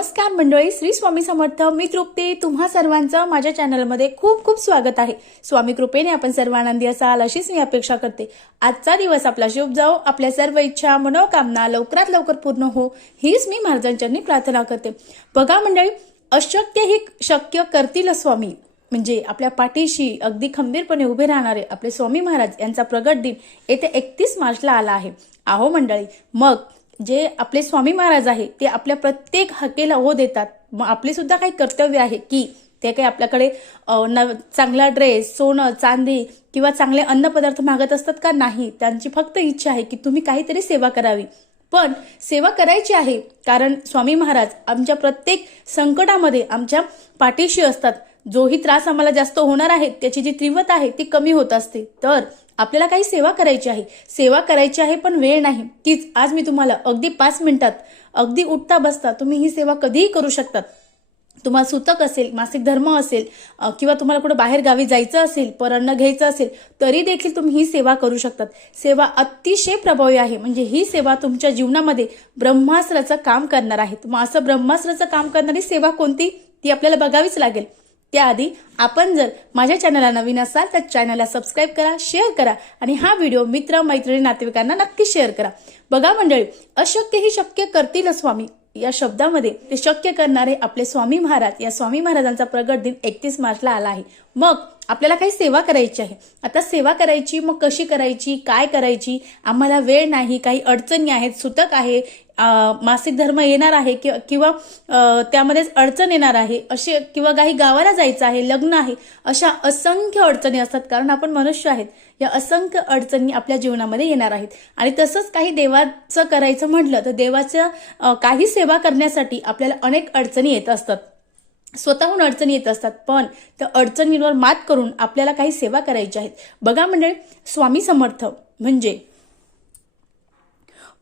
नमस्कार मंडळी श्री स्वामी समर्थ मी तृप्ती. तुम्हा सर्वांचं माझ्या चॅनलमध्ये खूप खूप स्वागत आहे. स्वामी कृपेने आपण सर्व आनंदी असाल अशीच मी अपेक्षा करते. आजचा दिवस आपला शुभ जाओ आपल्या सर्व इच्छा मनोकामना लवकरात लवकर पूर्ण हो हीच मी महाराजांच्यांनी प्रार्थना करते. बघा मंडळी अशक्य ही शक्य करतील स्वामी. म्हणजे आपल्या पाठीशी अगदी खंबीरपणे उभे राहणारे आपले स्वामी महाराज यांचा प्रगट दिन येत्या एकतीस मार्चला आला आहे. आहो मंडळी मग जे आपले स्वामी महाराज आहे ते आपल्या प्रत्येक हकेला हो देतात. मग आपले सुद्धा काही कर्तव्य आहे की ते काही आपल्याकडे न चांगला ड्रेस सोनं चांदी किंवा चांगले अन्नपदार्थ मागत असतात का नाही त्यांची फक्त इच्छा आहे की तुम्ही काहीतरी सेवा करावी. पण सेवा करायची आहे कारण स्वामी महाराज आमच्या प्रत्येक संकटामध्ये आमच्या पाठीशी असतात. जोही त्रास आम्हाला जास्त होणार आहे त्याची जी तीव्रता आहे ती कमी होत असते. तर आपल्याला काही सेवा करायची आहे. सेवा करायची आहे पण वेळ नाही. तीच आज मी तुम्हाला अगदी पाच मिनिटात अगदी उठता बसता तुम्ही ही सेवा कधीही करू शकतात. तुम्हाला सुतक असेल मासिक धर्म असेल किंवा तुम्हाला कुठं बाहेर गावी जायचं असेल परान्न घ्यायचं असेल तरी देखील तुम्ही ही सेवा करू शकतात. सेवा अतिशय प्रभावी आहे. म्हणजे ही सेवा तुमच्या जीवनामध्ये ब्रह्मास्त्राचं काम करणार आहे. मग असं ब्रह्मास्त्राचं काम करणारी सेवा कोणती? ती आपल्याला बघावीच लागेल. त्याआधी आपण जर माझ्या चॅनलला नवीन असाल तर चॅनलला सबस्क्राईब करा शेअर करा आणि हा व्हिडिओ मित्र मैत्रिणी नातेवाईकांना नक्की शेअर करा. बघा मंडळी अशक्य ही शक्य करतील स्वामी? या शब्दामध्ये ते शक्य करणारे आपले स्वामी महाराज या स्वामी महाराजांचा प्रगट दिन एकतीस मार्चला आला आहे. मग आपल्याला काही सेवा करायची आहे. आता सेवा करायची मग कशी करायची काय करायची? आम्हाला वेळ नाही काही अडचणी आहेत सुतक आहे मासिक धर्म येणार आहे कि- किंवा त्यामध्येच अडचण येणार आहे असे किंवा काही गावाला जायचं आहे लग्न आहे अशा असंख्य अडचणी असतात. कारण आपण मनुष्य आहेत. या असंख्य अडचणी आपल्या जीवनामध्ये येणार आहेत. आणि तसंच काही देवाचं करायचं म्हटलं तर देवाच्या काही सेवा करण्यासाठी आपल्याला अनेक अडचणी येत असतात. स्वतःहून अडचणी येत असतात. पण त्या अडचणींवर मात करून आपल्याला काही सेवा करायच्या आहेत. बघा म्हणजे स्वामी समर्थ म्हणजे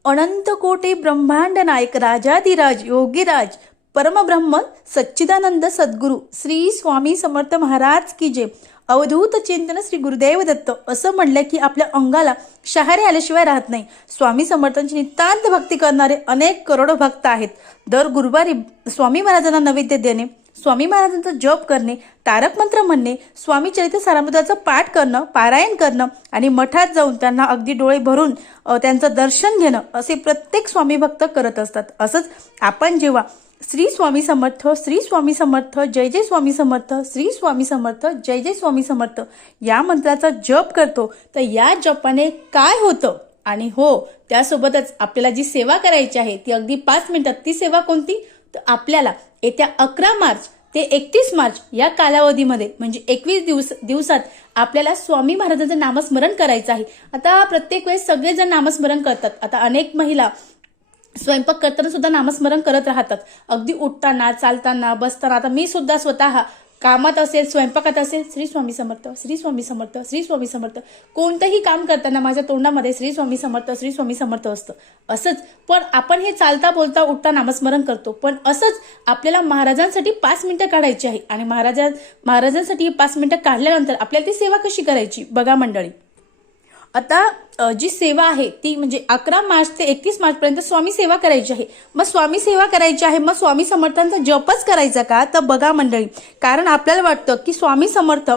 अनंत कोटी ब्रह्मांड नायक राजाधिराज योगीराज परमब्रह्म सच्चिदानंद सद्गुरू श्री स्वामी समर्थ महाराज की जय. अवधूत चिंतन श्री गुरुदेव दत्त असं म्हणलं की आपल्या अंगाला शहारे आल्याशिवाय राहत नाही. स्वामी समर्थांची नितांत भक्ती करणारे अनेक करोडो भक्त आहेत. दर गुरुवारी स्वामी महाराजांना नैवेद्य देणे स्वामी महाराजांचा जप करणे तारक मंत्र म्हणणे स्वामी चरित्र सारामृताचं पाठ करणं पारायण करणं आणि मठात जाऊन त्यांना अगदी डोळे भरून त्यांचं दर्शन घेणं असे प्रत्येक स्वामी भक्त करत असतात. असंच आपण जेव्हा श्री स्वामी समर्थ श्री स्वामी समर्थ जय जय स्वामी समर्थ श्री स्वामी समर्थ जय जय स्वामी समर्थ या मंत्राचा जप करतो तर या जपाने काय होतं? आणि हो त्यासोबतच आपल्याला जी सेवा करायची आहे ती अगदी पाच मिनिटात. ती सेवा कोणती? आपल्याला येत्या अकरा मार्च ते एकतीस मार्च या कालावधीमध्ये म्हणजे एकवीस दिवस दिवसात आपल्याला स्वामी महाराजांचं नामस्मरण करायचं आहे. आता प्रत्येक वेळेस सगळेजण नामस्मरण करतात. आता अनेक महिला स्वयंपाक करताना सुद्धा नामस्मरण करत राहतात. अगदी उठताना चालताना बसताना. आता मी सुद्धा स्वतः कामात असेल स्वयंपाकात असेल श्री स्वामी समर्थ श्री स्वामी समर्थ श्री स्वामी समर्थ. कोणतंही काम करताना माझ्या तोंडामध्ये श्री स्वामी समर्थ श्री स्वामी समर्थ असतं. असंच. पण आपण हे चालता बोलता उठता नामस्मरण करतो. पण असंच आपल्याला महाराजांसाठी पाच मिनिटं काढायची आहे. आणि महाराजा महाराजांसाठी पाच मिनिटं काढल्यानंतर आपल्याला ती सेवा कशी करायची? बघा मंडळी. आता जी सेवा आहे ती म्हणजे अकरा मार्च ते एकतीस मार्च पर्यंत स्वामी सेवा करायची आहे. मग स्वामी सेवा करायची आहे मग स्वामी समर्थांचा जपच करायचा का? तर बघा मंडळी कारण आपल्याला वाटतं की स्वामी समर्थ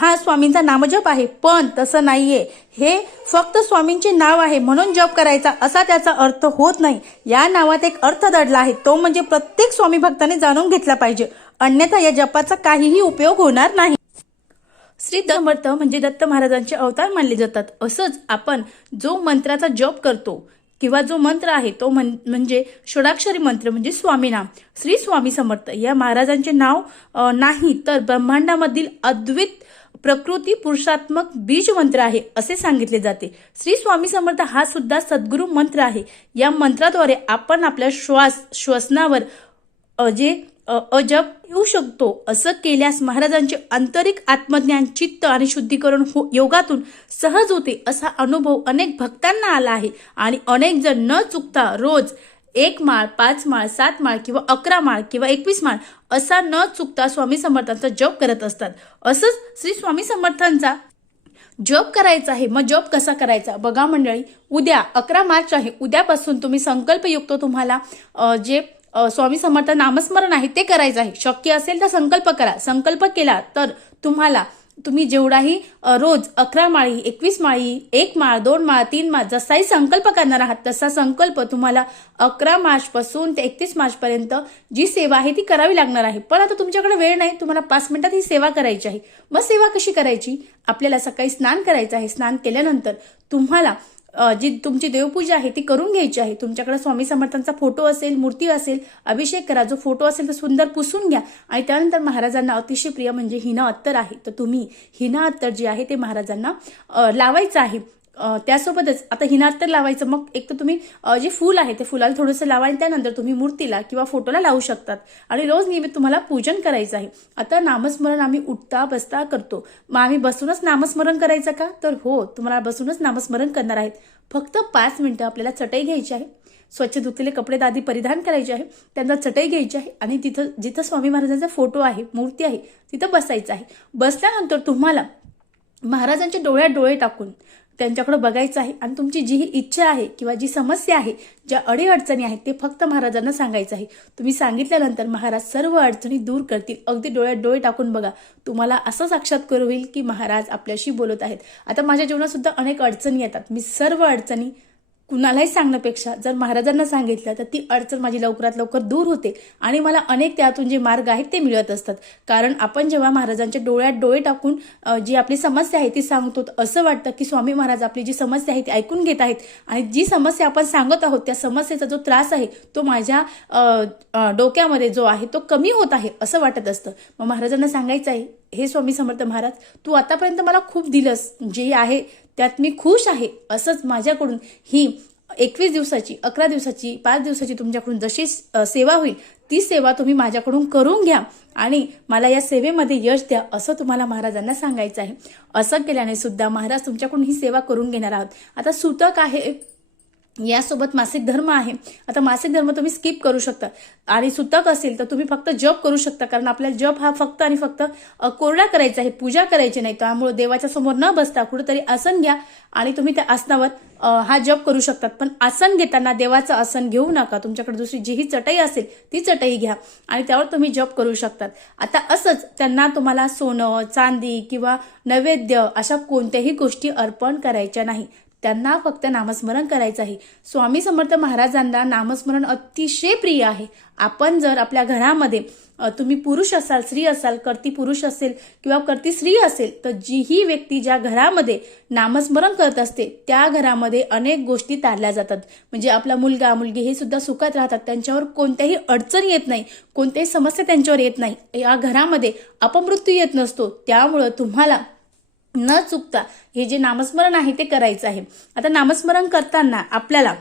हा स्वामींचा नामजप आहे पण तसं नाहीये. हे फक्त स्वामींचे नाव आहे म्हणून जप करायचा असा त्याचा अर्थ होत नाही. या नावात एक अर्थ दडला आहे तो म्हणजे प्रत्येक स्वामी भक्ताने जाणून घेतला पाहिजे. अन्यथा या जपाचा काहीही उपयोग होणार नाही. श्री समर्थ म्हणजे दत्त महाराजांचे अवतार मानले जातात. असंच आपण जो मंत्राचा जप करतो किंवा जो मंत्र आहे तो म्हणजे षोडाक्षरी मंत्र म्हणजे स्वामीनाम श्री स्वामी समर्थ या महाराजांचे नाव नाही तर ब्रह्मांडामधील अद्वित प्रकृती पुरुषात्मक बीज मंत्र आहे असे सांगितले जाते. श्री स्वामी समर्थ हा सुद्धा सद्गुरू मंत्र आहे. या मंत्राद्वारे आपण आपल्या श्वास श्वसनावर जे अजब अजप येऊ शकतो. असं केल्यास महाराजांचे आंतरिक आत्मज्ञान चित्त आणि शुद्धीकरण हो- योगातून सहज होते असा अनुभव अनेक भक्तांना आला आहे. आणि अनेक जण न चुकता रोज एक माळ पाच माळ सात माळ किंवा अकरा माळ किंवा एकवीस माळ असा न चुकता स्वामी समर्थांचा जप करत असतात. असंच श्री स्वामी समर्थांचा जॉब करायचा आहे. मग जॉब कसा करायचा? बघा मंडळी उद्या अकरा मार्च आहे. उद्यापासून तुम्ही संकल्पयुक्त तुम्हाला जे स्वामी समर्थ नामस्मरण आहे ते करायचं आहे. शक्य असेल तर संकल्प करा. संकल्प केला तर तुम्हाला तुम्ही जेवढाही रोज अकरा माळी एकवीस माळी एक माळ दोन माळ तीन माळ जसाही संकल्प करणार आहात तसा संकल्प तुम्हाला अकरा मार्चपासून ते एकतीस मार्चपर्यंत जी सेवा आहे ती करावी लागणार आहे. पण आता तुमच्याकडे वेळ नाही तुम्हाला पाच मिनिटात ही सेवा करायची आहे. मग सेवा कशी करायची? आपल्याला सकाळी स्नान करायचं आहे. स्नान केल्यानंतर तुम्हाला जी तुमची देवपूजा आहे ती करून घ्यायची आहे. तुमच्याकडे स्वामी समर्थांचा फोटो असेल मूर्ती असेल अभिषेक करा. जो फोटो असेल तर सुंदर पुसून घ्या. आणि त्यानंतर महाराजांना अतिशय प्रिय म्हणजे हिना अत्तर आहे. तर तुम्ही हिना अत्तर जे आहे ते महाराजांना लावायचं आहे. त्यासोबतच आता हिनार तर लावायचं मग एक तर तुम्ही जे फूल आहे ते फुलाला थोडंसं लावा आणि त्यानंतर तुम्ही मूर्तीला किंवा फोटोला लावू शकतात. आणि रोज नियमित तुम्हाला पूजन करायचं आहे. आता नामस्मरण आम्ही उठता बसता करतो. मग आम्ही बसूनच नामस्मरण करायचं का? तर हो तुम्हाला बसूनच नामस्मरण करणार आहेत. फक्त पाच मिनटं आपल्याला चटई घ्यायची आहे. स्वच्छ धुतलेले कपडे दादी परिधान करायचे आहे. त्यांना चटई घ्यायची आहे. आणि तिथं जिथं स्वामी महाराजांचा फोटो आहे मूर्ती आहे तिथं बसायचं आहे. बसल्यानंतर तुम्हाला महाराजांच्या डोळ्यात डोळे टाकून त्यांच्याकडे बघायचं आहे आणि तुमची जी ही इच्छा आहे किंवा जी समस्या आहे ज्या अडीअडचणी आहेत ते फक्त महाराजांना सांगायचं आहे. तुम्ही सांगितल्यानंतर महाराज सर्व अडचणी दूर करतील. अगदी डोळ्यात डोळे टाकून बघा. तुम्हाला असं साक्षात्कार होईल की महाराज आपल्याशी बोलत आहेत. आता माझ्या जीवनात सुद्धा अनेक अडचणी येतात. मी सर्व अडचणी कुणालाही सांगण्यापेक्षा जर महाराजांना सांगितलं तर ती अडचण माझी लवकरात लवकर दूर होते आणि मला अनेक त्यातून जे मार्ग आहेत ते मिळत असतात. कारण आपण जेव्हा महाराजांच्या डोळ्यात डोळे टाकून जी आपली समस्या आहे ती सांगतो तर असं वाटतं की स्वामी महाराज आपली जी समस्या आहे ती ऐकून घेत आहेत आणि जी समस्या आपण सांगत आहोत त्या समस्येचा जो त्रास आहे तो माझ्या डोक्यामध्ये जो आहे तो कमी होत आहे असं वाटत असतं. मग महाराजांना सांगायचं आहे हे स्वामी समर्थ महाराज तू आतापर्यंत मला खूप दिलंस जे आहे त्यात मी खुश आहे असंच माझ्याकडून ही एकवीस दिवसाची अकरा दिवसाची पाच दिवसाची तुमच्याकडून जशी सेवा होईल ती सेवा तुम्ही माझ्याकडून करून घ्या आणि मला या सेवेमध्ये यश द्या असं तुम्हाला महाराजांना सांगायचं आहे. असं केल्याने सुद्धा महाराज तुमच्याकडून ही सेवा करून घेणार आहोत. आता सुतक आहे यासोबत मासिक धर्म आहे. आता मासिक धर्म तुम्ही स्किप करू शकता. आणि सुतक असेल तर तुम्ही फक्त जप करू शकता. कारण आपल्याला जप हा फक्त आणि फक्त कोरडा करायचा आहे पूजा करायची नाही. त्यामुळे देवाच्या समोर न बसता कुठेतरी आसन घ्या आणि तुम्ही त्या आसनावर हा जप करू शकतात. पण आसन घेताना देवाचं आसन घेऊ नका. तुमच्याकडे दुसरी जी ही चटई असेल ती चटई घ्या आणि त्यावर तुम्ही जप करू शकतात. आता असंच त्यांना तुम्हाला सोनं चांदी किंवा नैवेद्य अशा कोणत्याही गोष्टी अर्पण करायच्या नाही. त्यांना फक्त नामस्मरण करायचं आहे. स्वामी समर्थ महाराजांना नामस्मरण अतिशय प्रिय आहे. आपण जर आपल्या घरामध्ये तुम्ही पुरुष असाल स्त्री असाल करती पुरुष असेल किंवा करती स्त्री असेल तर जीही व्यक्ती ज्या घरामध्ये नामस्मरण करत असते त्या घरामध्ये अनेक गोष्टी तारल्या जातात. म्हणजे आपला मुलगा मुलगी हे सुद्धा सुखात राहतात. त्यांच्यावर कोणत्याही अडचण येत नाही. कोणत्याही समस्या त्यांच्यावर येत नाही. या घरामध्ये अपमृत्यू येत नसतो. त्यामुळं तुम्हाला न चुकता हे जे नामस्मरण आहे ते करायचं आहे. आता नामस्मरण करताना आपल्याला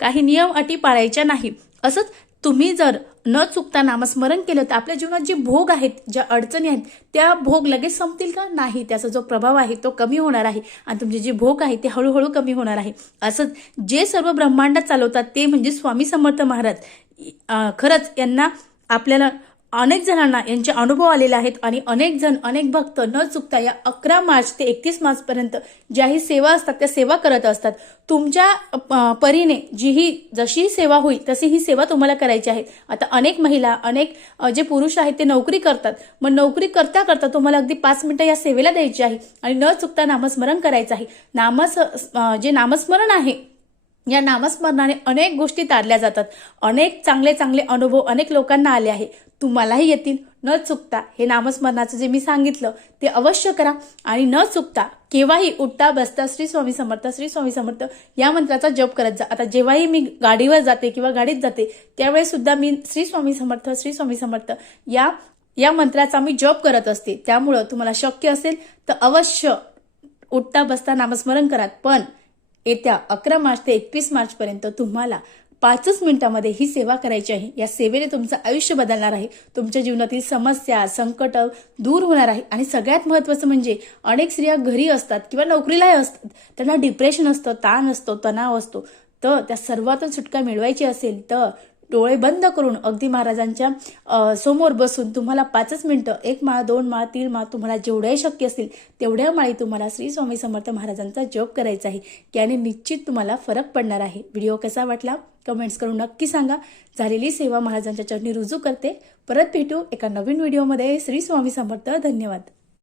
काही नियम अटी पाळायच्या नाही. असंच तुम्ही जर न चुकता नामस्मरण केलं तर आपल्या जीवनात जे भोग आहेत ज्या अडचणी आहेत त्या भोग लगेच संपतील का? नाही. त्याचा जो प्रभाव आहे तो कमी होणार आहे आणि तुमचे जे भोग आहे ते हळूहळू कमी होणार आहे. असंच जे सर्व ब्रह्मांड चालवतात ते म्हणजे स्वामी समर्थ महाराज. खरंच यांना आपल्याला अनेक जणांना यांचे अनुभव आलेले आहेत आणि अनेक जण अनेक भक्त न चुकता या अकरा मार्च ते एकतीस मार्च पर्यंत ज्याही सेवा असतात त्या सेवा करत असतात. तुमच्या परीने जी ही जशी सेवा होईल तशी ही सेवा तुम्हाला करायची आहे. आता अनेक महिला अनेक जे पुरुष आहेत ते नोकरी करतात. मग नोकरी करता करता तुम्हाला अगदी पाच मिनिटं या सेवेला द्यायची आहे आणि न चुकता नामस्मरण करायचं आहे. नामस जे नामस्मरण आहे या नामस्मरणाने अनेक गोष्टी तारल्या जातात. अनेक चांगले चांगले अनुभव अनेक लोकांना आले आहे. तुम्हालाही येतील. न चुकता हे नामस्मरणाचं जे मी सांगितलं ते अवश्य करा आणि न चुकता केव्हाही उठता बसता श्री स्वामी समर्थ श्री स्वामी समर्थ या मंत्राचा जप करत जा. आता जेव्हाही मी गाडीवर जाते किंवा गाडीत जाते त्यावेळेस सुद्धा मी श्री स्वामी समर्थ श्री स्वामी समर्थ या या मंत्राचा मी जप करत असते. त्यामुळं तुम्हाला शक्य असेल तर अवश्य उठता बसता नामस्मरण करा पण येत्या अकरा मार्च ते एकवीस मार्चपर्यंत तुम्हाला पाचच मिनिटामध्ये ही सेवा करायची आहे. या सेवेने तुमचं आयुष्य बदलणार आहे. तुमच्या जीवनातील समस्या संकट दूर होणार आहे. आणि सगळ्यात महत्त्वाचं म्हणजे अनेक स्त्रिया घरी असतात किंवा नोकरीलाही असतात. त्यांना डिप्रेशन असतं ताण असतो तणाव असतो. तर त्या सर्वातून सुटका मिळवायची असेल तर डोळे बंद करून अगदी महाराजांच्या समोर बसून तुम्हाला पाचच मिनटं एक माळ दोन माळ तीन माळ तुम्हाला जेवढ्याही शक्य असतील तेवढ्या माळी तुम्हाला श्री स्वामी समर्थ महाराजांचा जप करायचा आहे. याने निश्चित तुम्हाला फरक पडणार आहे. व्हिडिओ कसा वाटला? कमेंट्स करून नक्की सांगा. झालेली सेवा महाराजांच्या चरणी रुजू करते. परत भेटू एका नवीन व्हिडिओमध्ये. श्री स्वामी समर्थ धन्यवाद.